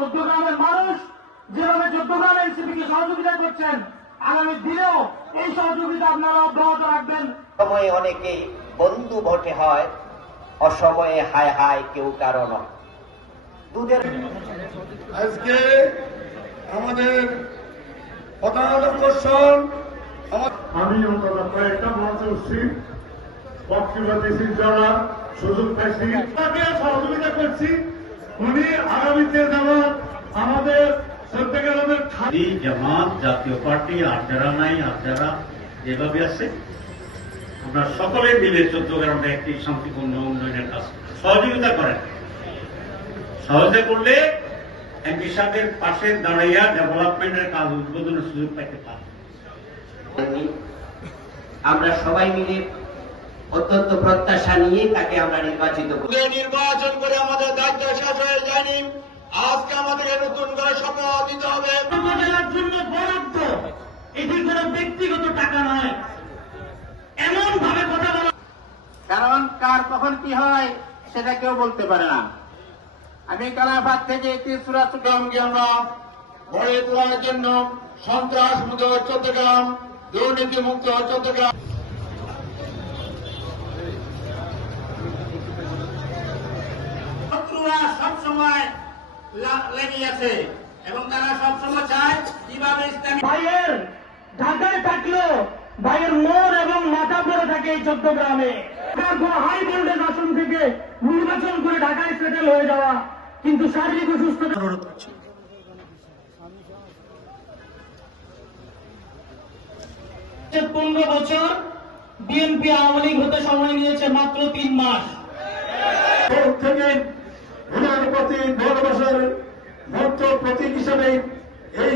চট্টগ্রামের মানুষ যেভাবে চট্টগ্রাম এনসিপিকে সহযোগিতা করছেন, আগামী দিনেও এই সহযোগিতা আপনারা অব্যাহত রাখবেন। সময়ে অনেকে বন্ধু ভোটে হয়, অসময়ে হায় হায় কেউ কারণ দুধের। আজকে আমাদের প্রধান আকর্ষণ, আমি অন্তত কয়েকটা মঞ্চে উঠছি, বক্তব্য দিয়েছি, যারা সুযোগ পাইছি তাকে সহযোগিতা করছি। উনি আগামীতে যেমন আমাদের চট্টগ্রামের জামাত, জাতীয় পার্টি আর যারা নাই আর যারা যেভাবে আছে, আমরা সকলে মিলে চট্টগ্রামটা একটি শান্তিপূর্ণ উন্নয়নের কাজ সহযোগিতা করেন। সহযোগিতা করলে এমপি সাহেবের পাশে দাঁড়াইয়া ডেভেলপমেন্টের কাজ উদ্বোধনের সুযোগ পাইতে পারেন। আমরা সবাই মিলে অত্যন্ত প্রত্যাশা নিয়ে তাকে আমরা নির্বাচিত করি। নির্বাচন করে আমাদের দায়িত্ব শেষ হয়ে যায়নি। আজকে আমাদেরকে নতুন করে শপথ দিতে হবে। উপজেলার জন্য বরাদ্দ, এটি কোনো ব্যক্তিগত টাকা নয়, এমন ভাবে কথা বলা। কারণ কার কখন কি হয় সেটা কেউ বলতে পারে না। আমি কালাপাত থেকে একটি চট্টগ্রামকে আমরা গড়ে তোলার জন্য সন্ত্রাস মুক্ত চট্টগ্রাম, দুর্নীতি মুক্ত চট্টগ্রাম। শত্রুরা সবসময় লেগে আছে এবং তারা সবসময় চায় কিভাবে ইসলামী ভাইয়ের ঢাকায় থাকলেও ভাইয়ের মন এবং মাথা পড়ে থাকে এই চট্টগ্রামে। হাই ভোল্টেজ আসন থেকে নির্বাচন করে ঢাকায় সেটেল হয়ে যাওয়া, কিন্তু শারীরিক অসুস্থতা। 15 বছর বিএনপি আওয়ামী লীগ হতে সময় নিয়েছে মাত্র 3 মাস। থেকে ওনার প্রতি ভালোবাসার ভক্ত প্রতীক হিসাবে এই